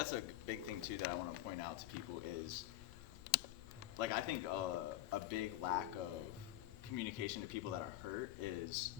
that's a big thing too that I want to point out to people is, like, I think a big lack of communication to people that are hurt is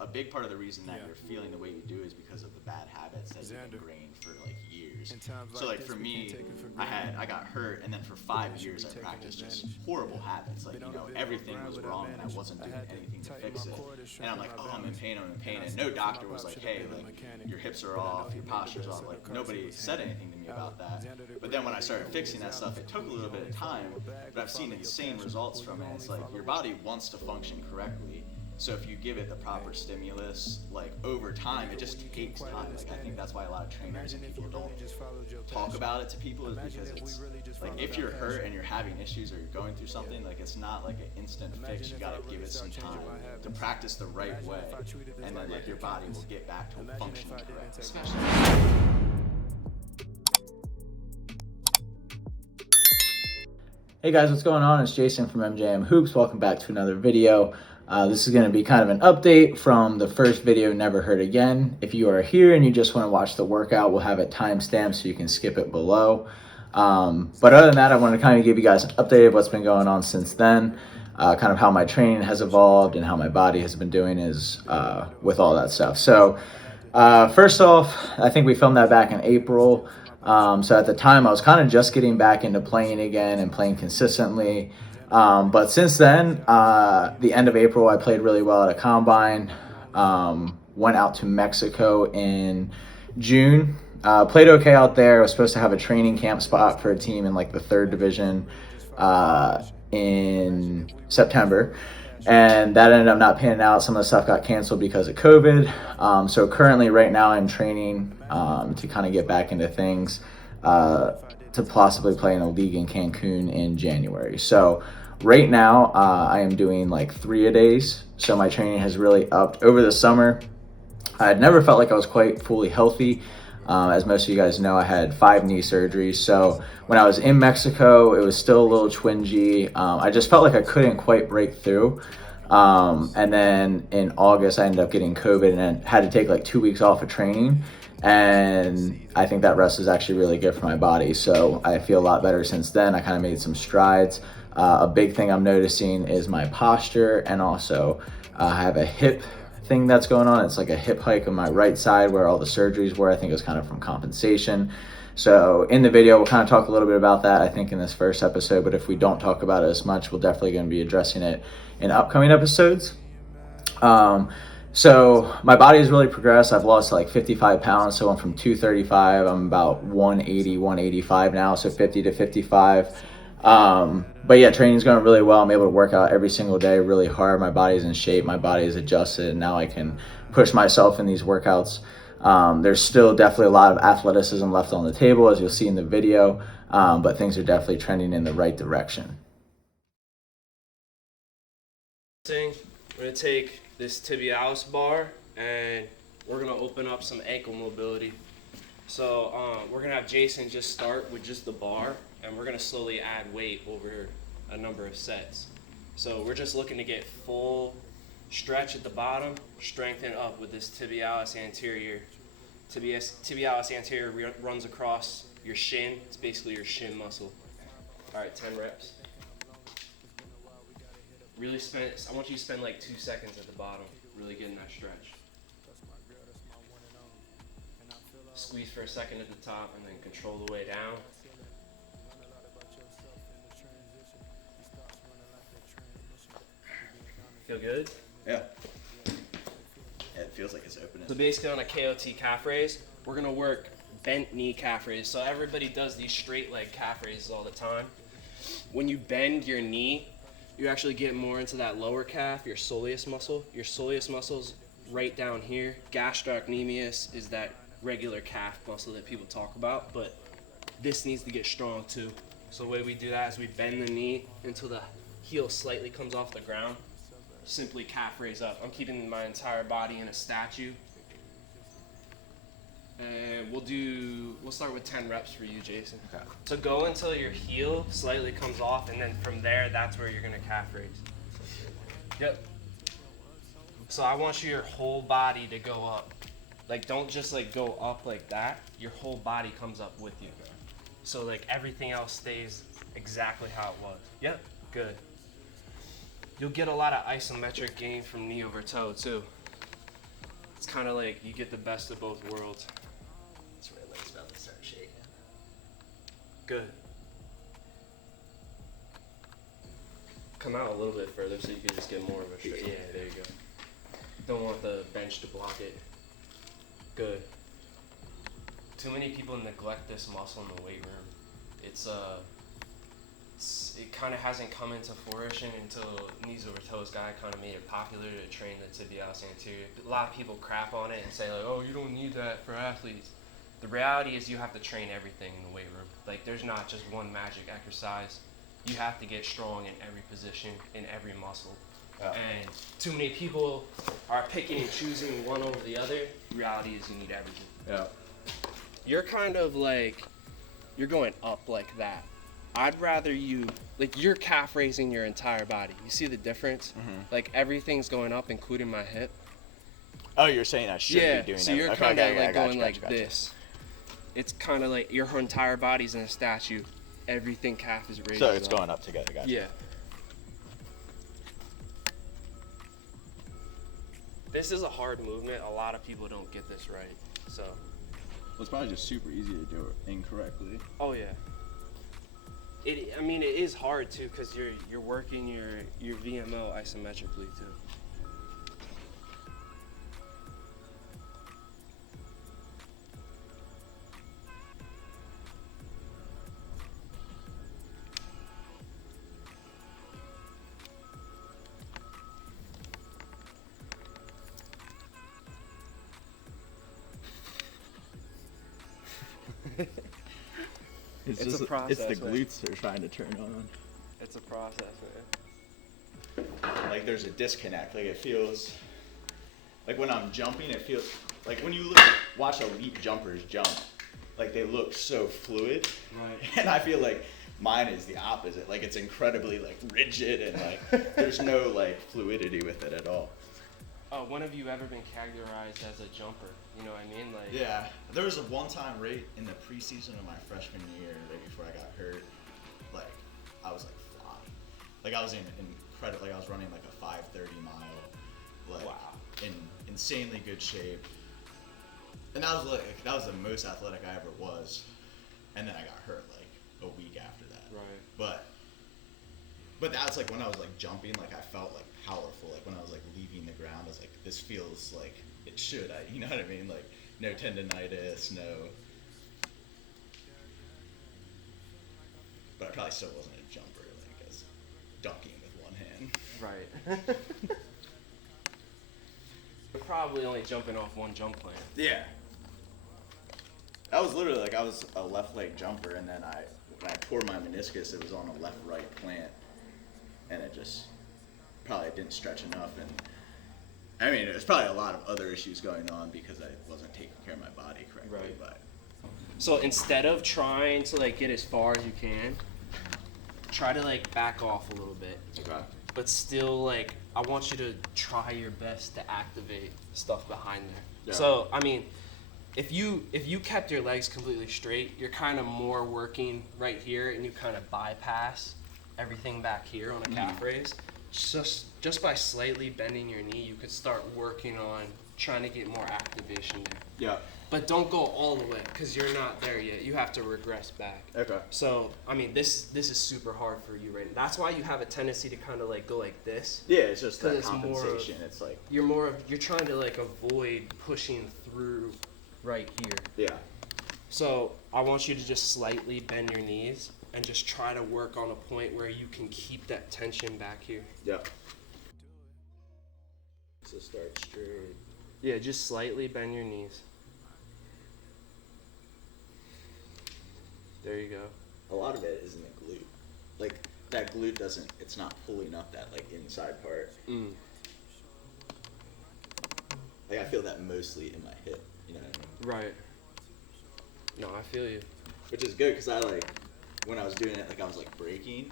a big part of the reason that you're feeling the way you do is because of the bad habits that you've ingrained for like years. So like for me, I got hurt, and then for 5 years I practiced just horrible habits. Like, you know, everything was wrong and I wasn't doing anything to fix it. And I'm like, oh, I'm in pain. And no doctor was like, hey, like, your hips are off, your posture's off. Like, nobody said anything to me about that. But then when I started fixing that stuff, it took a little bit of time, but I've seen insane results from it. It's like your body wants to function correctly. So if you give it the proper stimulus, like over time, it just takes time. Like I think that's why a lot of trainers and people don't talk about it to people, is because it's like if you're hurt and you're having issues or you're going through something, like it's not like an instant fix. You gotta give it some time to practice the right way, and then like your body will get back to functioning correct. Especially. Hey guys, what's going on? It's Jason from MJM Hoops. Welcome back to another video. This is going to be kind of an update from the first video, Never Hurt Again. If you are here and you just want to watch the workout, we'll have it timestamped so you can skip it below. But other than that, I want to kind of give you guys an update of what's been going on since then, kind of how my training has evolved and how my body has been doing with all that stuff. So first off, I think we filmed that back in April. So at the time, I was kind of just getting back into playing again and playing consistently. But since then, the end of April, I played really well at a combine, went out to Mexico in June, played okay out there. I was supposed to have a training camp spot for a team in like the 3rd division in September, and that ended up not panning out. Some of the stuff got canceled because of COVID. So currently right now I'm training to kind of get back into things, to possibly play in a league in Cancun in January. So right now I am doing like 3-a-days. So my training has really upped over the summer. I had never felt like I was quite fully healthy. As most of you guys know, I had 5 knee surgeries. So when I was in Mexico, it was still a little twingy. I just felt like I couldn't quite break through. And then in August, I ended up getting COVID and then had to take like 2 weeks off of training. And I think that rest is actually really good for my body. So I feel a lot better since then. I kind of made some strides. A big thing I'm noticing is my posture, and also I have a hip thing that's going on. It's like a hip hike on my right side where all the surgeries were. I think it was kind of from compensation. So in the video, we'll kind of talk a little bit about that, I think, in this first episode. But if we don't talk about it as much, we're definitely going to be addressing it in upcoming episodes. So my body has really progressed. I've lost like 55 pounds. So I'm from 235. I'm about 180, 185 now. So 50 to 55. But yeah, training's going really well. I'm able to work out every single day really hard. My body's in shape. My body is adjusted. And now I can push myself in these workouts. There's still definitely a lot of athleticism left on the table, as you'll see in the video. But things are definitely trending in the right direction. We're going to take this tibialis bar and we're going to open up some ankle mobility. So we're going to have Jason just start with just the bar, and we're going to slowly add weight over a number of sets. So we're just looking to get full stretch at the bottom, strengthen up with this tibialis anterior. Tibialis anterior runs across your shin. It's basically your shin muscle. All right, 10 reps. Really I want you to spend like 2 seconds at the bottom, really getting that stretch. Squeeze for a second at the top and then control the way down. Feel good? Yeah. It feels like it's opening. So basically on a KOT calf raise, we're gonna work bent knee calf raise. So everybody does these straight leg calf raises all the time. When you bend your knee, you actually get more into that lower calf, your soleus muscle. Your soleus muscle's right down here. Gastrocnemius is that regular calf muscle that people talk about, but this needs to get strong too. So the way we do that is we bend the knee until the heel slightly comes off the ground. Simply calf raise up. I'm keeping my entire body in a statue. And we'll start with 10 reps for you, Jason. Okay. So go until your heel slightly comes off, and then from there, that's where you're gonna calf raise. Yep. So I want your whole body to go up. Like, don't just like go up like that. Your whole body comes up with you. So like everything else stays exactly how it was. Yep, good. You'll get a lot of isometric gain from knee over toe too. It's kind of like you get the best of both worlds. That's right, leg's about to start shaking. Good. Come out a little bit further so you can just get more of a straight. Yeah, there you go. Don't want the bench to block it. Good. Too many people neglect this muscle in the weight room. It kind of hasn't come into fruition until Kneesovertoesguy kind of made it popular to train the tibialis anterior. A lot of people crap on it and say like, oh, you don't need that for athletes. The reality is you have to train everything in the weight room. Like, there's not just one magic exercise. You have to get strong in every position, in every muscle. And too many people are picking and choosing one over the other. The reality is you need everything. Yeah. You're kind of like, you're going up like that. I'd rather you, like, you're calf raising your entire body. You see the difference? Mm-hmm. Like, everything's going up, including my hip. Oh, you're saying I should be doing so that. you're Okay, kind of okay, like gotcha, going gotcha, like gotcha. this. It's kind of like your entire body's in a statue. Everything calf is raised So it's up. going up together, gotcha. Yeah. This is a hard movement. A lot of people don't get this right. So. Well, it's probably just super easy to do it incorrectly. Oh yeah. I mean, it is hard too because you're working your VMO isometrically too. It's a process. It's the man. glutes they're trying to turn on. It's a process, man. Like there's a disconnect. Like it feels like when I'm jumping, it feels like when you watch elite jumpers jump, like they look so fluid. Right. And I feel like mine is the opposite. Like it's incredibly like rigid and like there's no like fluidity with it at all. When have you ever been categorized as a jumper? You know what I mean? Like. Yeah, there was a one-time rate in the preseason of my freshman year, right before I got hurt. Like, I was like flying. Like I was in incredible. Like I was running like a 5:30 mile. Like, wow. In insanely good shape. And that was the most athletic I ever was. And then I got hurt like a week after that. Right. But that's like when I was like jumping, like I felt like powerful. Like when I was like leaving the ground, I was like, this feels like it should. You know what I mean? Like no tendonitis, no. But I probably still wasn't a jumper, like I was dunking with one hand. Right. You're probably only jumping off one jump plan. Yeah. I was literally like, I was a left leg jumper, and then when I tore my meniscus, it was on a left-right plant, and it just probably didn't stretch enough. And I mean, there's probably a lot of other issues going on because I wasn't taking care of my body correctly. Right. But So instead of trying to like get as far as you can, try to like back off a little bit. okay. But still, like, I want you to try your best to activate stuff behind there. Yeah. So, I mean, if you kept your legs completely straight, you're kind of more working right here, and you kind of bypass everything back here on a calf raise. Just by slightly bending your knee, you could start working on trying to get more activation there. Yeah. But don't go all the way, because you're not there yet. You have to regress back. Okay. So, I mean, this is super hard for you right now. That's why you have a tendency to kind of like go like this. Yeah, it's just that It's more of- compensation. It's like You're trying to like avoid pushing through right here. yeah. So I want you to just slightly bend your knees and just try to work on a point where you can keep that tension back here. Yeah. So start straight. Yeah, just slightly bend your knees. There you go. A lot of it is in the glute. Like that glute it's not pulling up that like inside part. Mm. Like I feel that mostly in my hip, you know what I mean? Right. No, I feel you. Which is good because I like, when I was doing it, like I was like braking,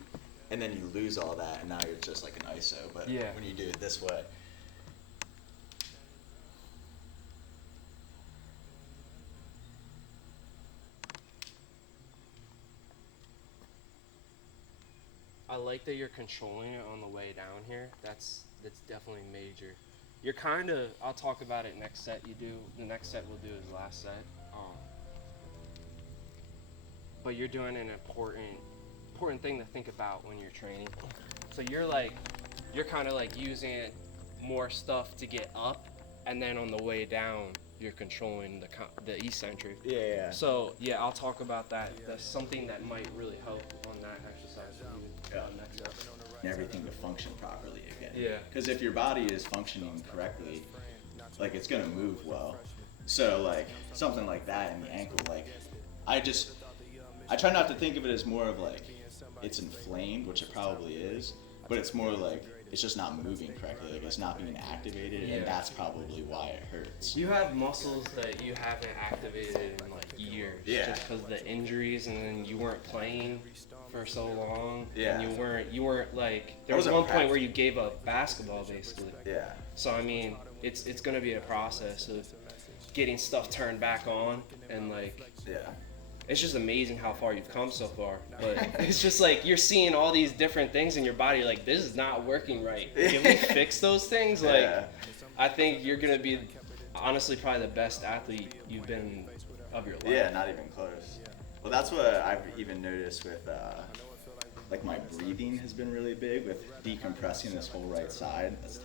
and then you lose all that, and now you're just like an ISO. But Yeah. when you do it this way, I like that you're controlling it on the way down here. That's definitely major. You're kind of, I'll talk about it next set. The next set we'll do is last set. But you're doing an important thing to think about when you're training. So you're kind of like using more stuff to get up, and then on the way down, you're controlling the eccentric. Yeah. So yeah, I'll talk about that. That's something that might really help on that exercise. Next up. Everything to function properly again. Yeah. Because if your body is functioning correctly, like it's gonna move well. So like something like that in the ankle, like I try not to think of it as more of like it's inflamed, which it probably is, but it's more like it's just not moving correctly, like it's not being activated, and that's probably why it hurts. You have muscles that you haven't activated in like years, just because of the injuries, and then you weren't playing for so long, and you weren't like, there was one point where you gave up basketball basically. Yeah. So I mean, it's gonna be a process of getting stuff turned back on, and like, it's just amazing how far you've come so far. But it's just like you're seeing all these different things in your body. You're like, this is not working right. Can we fix those things? Like, I think you're gonna be honestly probably the best athlete you've been of your life. Yeah, not even close. Well, that's what I've even noticed with like my breathing has been really big with decompressing this whole right side. That's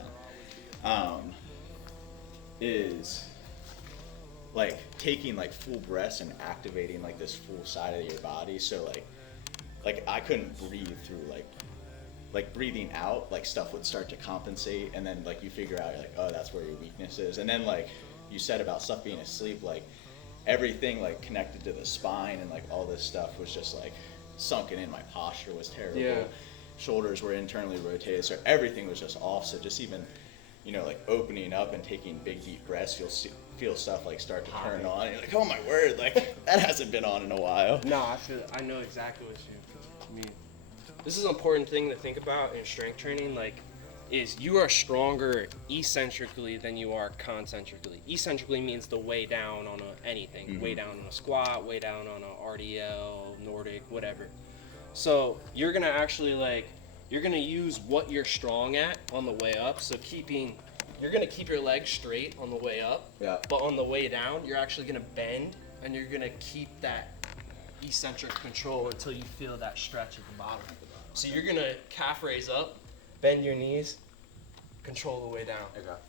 10. Is like taking like full breaths and activating like this full side of your body. So like I couldn't breathe through like breathing out, like stuff would start to compensate, and then like you figure out, you're like, oh, that's where your weakness is. And then like you said about stuff being asleep, like everything like connected to the spine and like all this stuff was just like sunken in. My posture was terrible. Shoulders were internally rotated, so everything was just off. So just even, you know, like opening up and taking big deep breaths, you'll feel stuff like start to turn on. And you're like, oh my word, like that hasn't been on in a while. No, I know exactly what you mean. This is an important thing to think about in strength training, like, is you are stronger eccentrically than you are concentrically. Eccentrically means the way down on anything, way down on a squat, way down on a RDL, Nordic, whatever. So you're gonna actually you're gonna use what you're strong at on the way up. So you're gonna keep your legs straight on the way up, but on the way down, you're actually gonna bend, and you're gonna keep that eccentric control until you feel that stretch at the bottom. So you're gonna calf raise up, bend your knees, control the way down.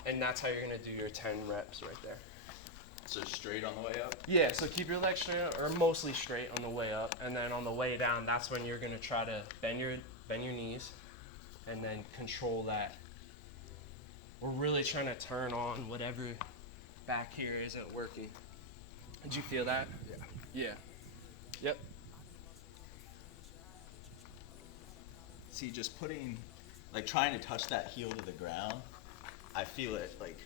And that's how you're gonna do your 10 reps right there. So straight on the way up? Yeah, so keep your legs straight, or mostly straight on the way up, and then on the way down, that's when you're gonna try to bend your knees, and then control that. We're really trying to turn on whatever back here isn't working. Did you feel that? Yeah. Yep. See, just trying to touch that heel to the ground, I feel it like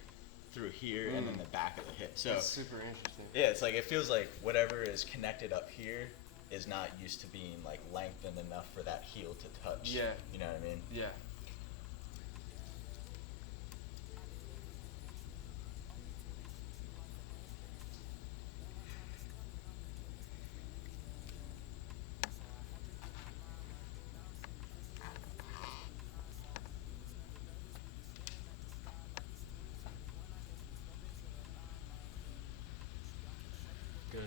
through here and then the back of the hip. So that's super interesting. Yeah, it's like it feels like whatever is connected up here is not used to being like lengthened enough for that heel to touch. Yeah. You know what I mean? Yeah. Good.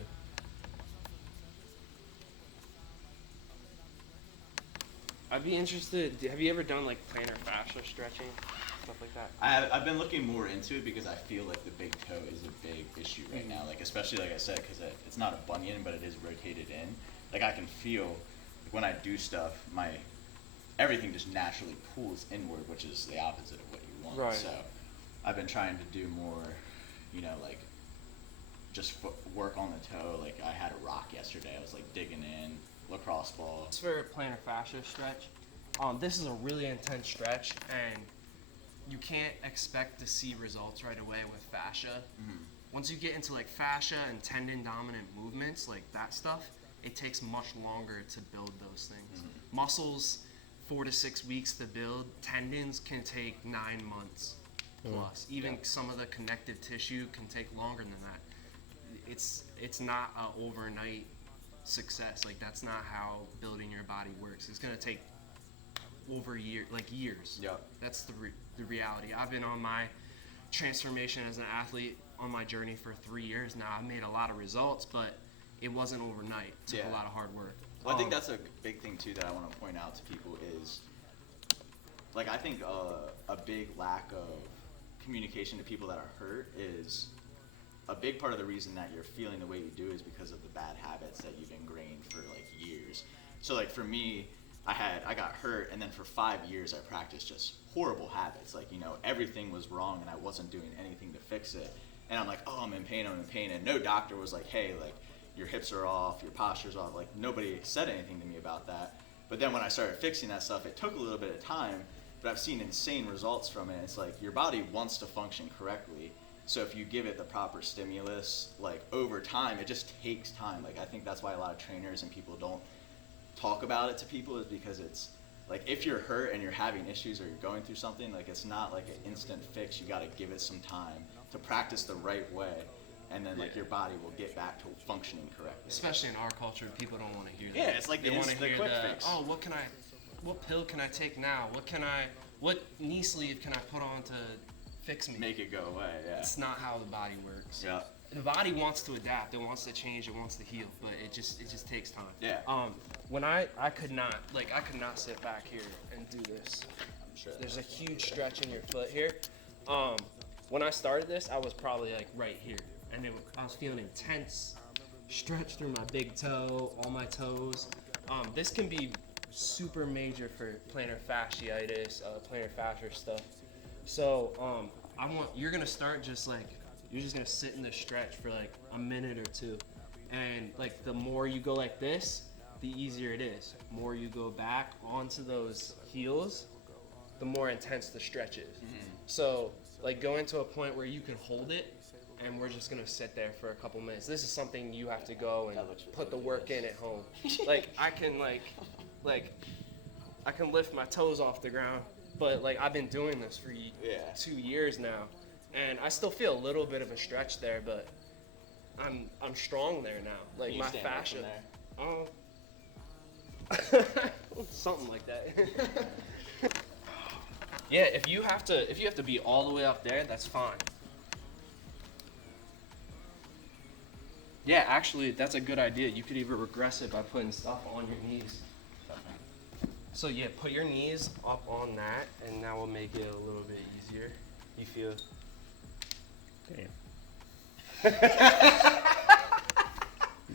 I'd be interested, have you ever done like plantar fascia stretching, stuff like that? I've been looking more into it because I feel like the big toe is a big issue right now. Like especially like I said, because it's not a bunion, but it is rotated in. Like I can feel when I do stuff, everything just naturally pulls inward, which is the opposite of what you want. Right. So I've been trying to do more, you know, like just work on the toe. Like I had a rock yesterday. I was like digging in, lacrosse ball. It's for a plantar fascia stretch. This is a really intense stretch, and you can't expect to see results right away with fascia. Once you get into like fascia and tendon dominant movements, like that stuff, it takes much longer to build those things. Muscles, 4 to 6 weeks to build. Tendons can take 9 months plus. Even some of the connective tissue can take longer than that. It's not an overnight success. Like that's not how building your body works. It's gonna take over years. Yep. That's the reality. I've been on my transformation as an athlete on my journey for 3 years now. I've made a lot of results, but it wasn't overnight. It took a lot of hard work. Well, I think that's a big thing too that I want to point out to people is, like, I think a big lack of communication to people that are hurt is a big part of the reason that you're feeling the way you do is because of the bad habits that you've ingrained for like years. So like for me, I got hurt, and then for 5 years I practiced just horrible habits. Like, you know, everything was wrong and I wasn't doing anything to fix it. And I'm like, oh, I'm in pain. And no doctor was like, hey, like, your hips are off, your posture's off. Like, nobody said anything to me about that. But then when I started fixing that stuff, it took a little bit of time, but I've seen insane results from it. It's like your body wants to function correctly. So if you give it the proper stimulus, like over time, it just takes time. Like, I think that's why a lot of trainers and people don't talk about it to people, is because it's like, if you're hurt and you're having issues or you're going through something, like, it's not like an instant fix. You got to give it some time to practice the right way. And then, like, your body will get back to functioning correctly. Especially in our culture, people don't want to hear that. Yeah, it's like they want to hear quick the, fix. oh, what pill can I take now? What knee sleeve can I put on to fix me? Make it go away, yeah. It's not how the body works. Yeah. The body wants to adapt, it wants to change, it wants to heal, but it just takes time. Yeah. When I could not sit back here and do this. I'm sure. There's a huge stretch in your foot here. When I started this, I was probably like right here, and I was feeling intense stretch through my big toe, all my toes. This can be super major for plantar fasciitis, plantar fascia stuff. So you're gonna start you're just gonna sit in the stretch for like a minute or two, and like the more you go like this, the easier it is. The more you go back onto those heels, the more intense the stretch is. Mm-hmm. So like go into a point where you can hold it, and we're just gonna sit there for a couple minutes. This is something you have to go and put the work in at home. Like I can I can lift my toes off the ground, but like I've been doing this for 2 years now, and I still feel a little bit of a stretch there, but I'm strong there now. Like my fascia. Something like that. Yeah, if you have to be all the way up there, that's fine. Yeah, actually, that's a good idea. You could even regress it by putting stuff on your knees. So yeah, put your knees up on that, and that will make it a little bit easier. You feel? Damn.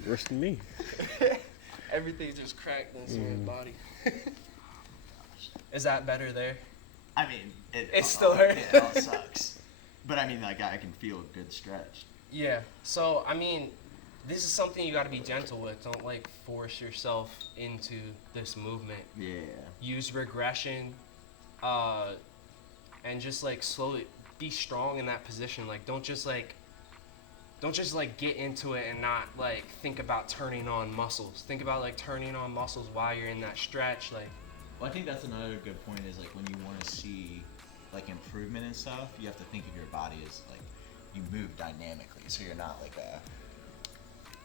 Worse than me. Everything's just cracked in someone's body. Is that better there? I mean, it still hurts. It all sucks. But I mean, like, I can feel a good stretch. Yeah. So I mean, this is something you got to be gentle with. Don't like force yourself into this movement. Yeah. Use regression, and just like slowly be strong in that position. Like don't just get into it and not like think about turning on muscles. Think about like turning on muscles while you're in that stretch. Like. Well, I think that's another good point is like when you want to see like improvement and stuff, you have to think of your body as like you move dynamically. So you're not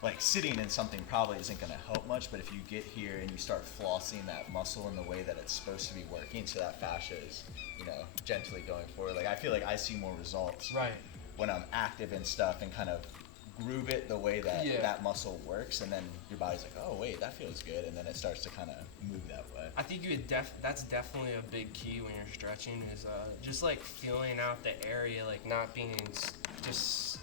like sitting in something probably isn't going to help much, but if you get here and you start flossing that muscle in the way that it's supposed to be working, so that fascia is, you know, gently going forward. Like I feel like I see more results when I'm active and stuff and kind of groove it the way that that muscle works, and then your body's like, oh wait, that feels good, and then it starts to kind of move that way. I think that's definitely a big key when you're stretching is just like feeling out the area, like not being just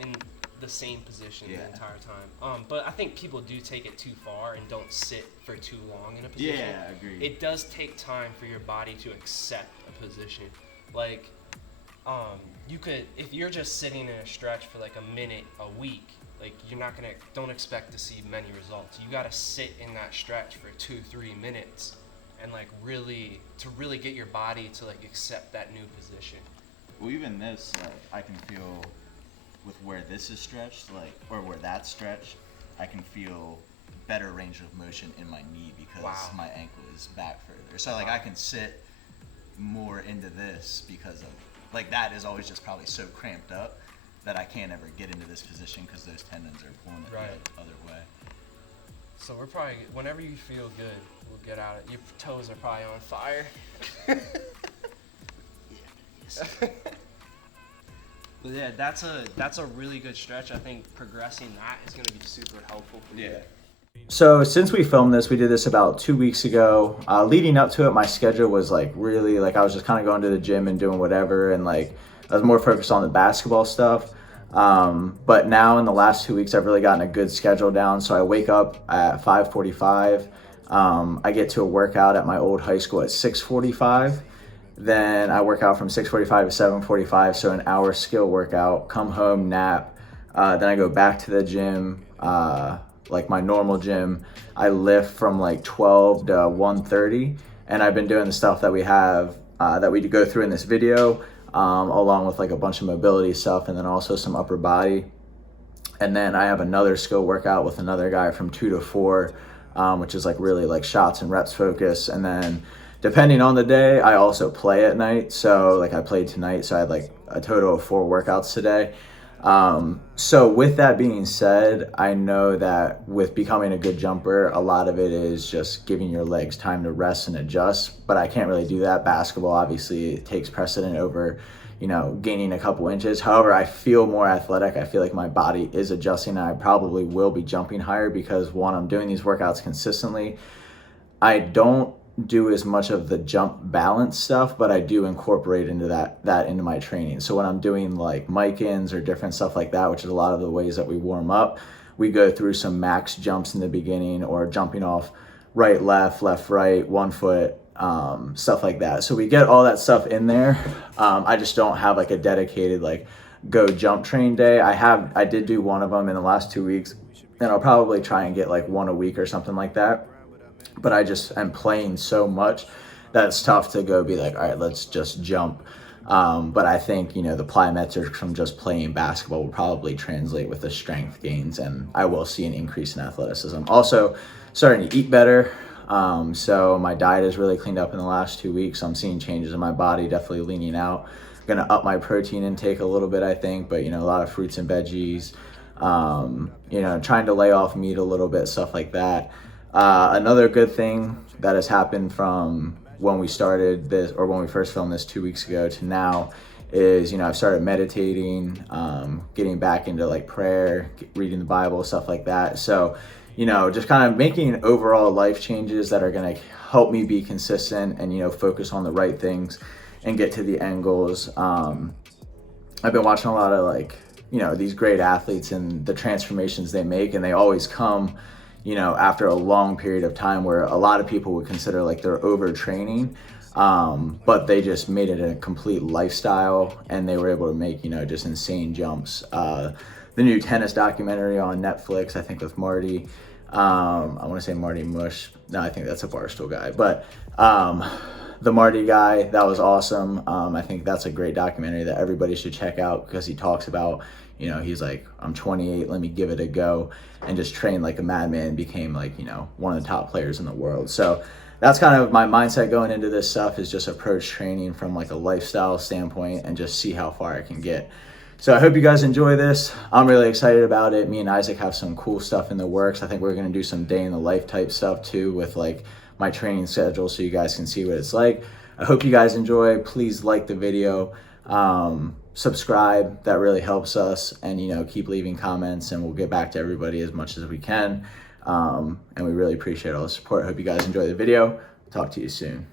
in the same position the entire time. But I think people do take it too far and don't sit for too long in a position. Yeah, I agree. It does take time for your body to accept a position. Like, you could, if you're just sitting in a stretch for like a minute a week, like don't expect to see many results. You gotta sit in that stretch for 2-3 minutes and like really get your body to like accept that new position. Well, even this, like, I can feel with where this is stretched, like, or where that's stretched, I can feel better range of motion in my knee because my ankle is back further. So like I can sit more into this because of, like, that is always just probably so cramped up that I can't ever get into this position because those tendons are pulling it the other way. So we're probably, whenever you feel good, we'll get out of it. Your toes are probably on fire. But yeah, that's a really good stretch. I think progressing that is going to be super helpful for you. Yeah. So since we filmed this, we did this about 2 weeks ago. Leading up to it, my schedule was like really like I was just kind of going to the gym and doing whatever, and like I was more focused on the basketball stuff. But now in the last 2 weeks, I've really gotten a good schedule down. So I wake up at 5:45. I get to a workout at my old high school at 6:45. Then I work out from 6:45 to 7:45, so an hour skill workout. Come home, nap. Then I go back to the gym. Like my normal gym, I lift from like 12 to 1:30, and I've been doing the stuff that we have that we go through in this video, along with like a bunch of mobility stuff, and then also some upper body. And then I have another skill workout with another guy from 2 to 4, which is like really like shots and reps focus. And then depending on the day, I also play at night. So like I played tonight, so I had like a total of 4 workouts today. So with that being said, I know that with becoming a good jumper, a lot of it is just giving your legs time to rest and adjust, but I can't really do that. Basketball, obviously, it takes precedent over, you know, gaining a couple inches. However, I feel more athletic. I feel like my body is adjusting, and I probably will be jumping higher because, one, I'm doing these workouts consistently. I don't do as much of the jump balance stuff, but I do incorporate into that into my training. So when I'm doing like mic-ins or different stuff like that, which is a lot of the ways that we warm up, we go through some max jumps in the beginning, or jumping off right, left, right, 1 foot, stuff like that. So we get all that stuff in there. I just don't have like a dedicated like go jump train day. I did do one of them in the last 2 weeks, and I'll probably try and get like one a week or something like that. But I just am playing so much that it's tough to go be like, all right, let's just jump. But I think, you know, the plyometrics from just playing basketball will probably translate with the strength gains, and I will see an increase in athleticism. Also, starting to eat better. So my diet is really cleaned up in the last 2 weeks. I'm seeing changes in my body, definitely leaning out. I'm gonna up my protein intake a little bit, I think, but, you know, a lot of fruits and veggies, you know, trying to lay off meat a little bit, stuff like that. Another good thing that has happened from when we started this, or when we first filmed this 2 weeks ago to now, is, you know, I've started meditating, getting back into like prayer, reading the Bible, stuff like that. So, you know, just kind of making overall life changes that are going to help me be consistent and, you know, focus on the right things and get to the end goals. I've been watching a lot of like, you know, these great athletes and the transformations they make, and they always come, you know, after a long period of time where a lot of people would consider like they're overtraining, but they just made it a complete lifestyle, and they were able to make, you know, just insane jumps. The new tennis documentary on Netflix, I think with Marty, I want to say Marty Mush. No, I think that's a Barstool guy, but the Marty guy, that was awesome. I think that's a great documentary that everybody should check out, because he talks about, you know, he's like, I'm 28, let me give it a go, and just trained like a madman, became like, you know, one of the top players in the world. So that's kind of my mindset going into this stuff, is just approach training from like a lifestyle standpoint and just see how far I can get. So I hope you guys enjoy this. I'm really excited about it. Me and Isaac have some cool stuff in the works. I think we're going to do some day in the life type stuff too, with like my training schedule, so you guys can see what it's like. I hope you guys enjoy. Please like the video. Subscribe, that really helps us, and, you know, keep leaving comments, and we'll get back to everybody as much as we can. And we really appreciate all the support. I hope you guys enjoy the video. Talk to you soon.